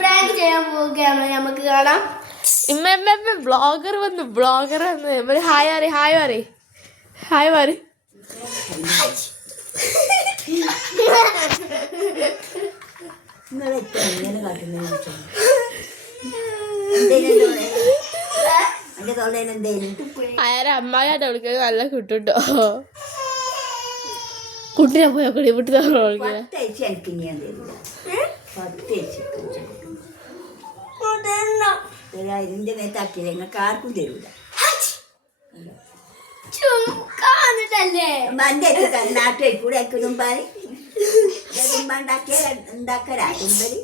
Prank ചെയ്യാൻ പോവുകയാണ്. നമുക്ക് കാണാം. ബ്ലോഗർ വന്നു ഹായ് മാറി ഹായ് മാറി അമ്മായിട്ടാ വിളിക്കുന്നത്. നല്ല കിട്ടുട്ടോ. കുട്ടിനെ പോയാ കുടി വിട്ട് ഇതിന്റെ മേത്താക്കിയില്ല, നിങ്ങൾക്ക് ആർക്കും തരൂല. നാട്ടിൽ കൂടെ ഉണ്ടാക്കിയ ഉണ്ടാക്കരാ തുമ്പല്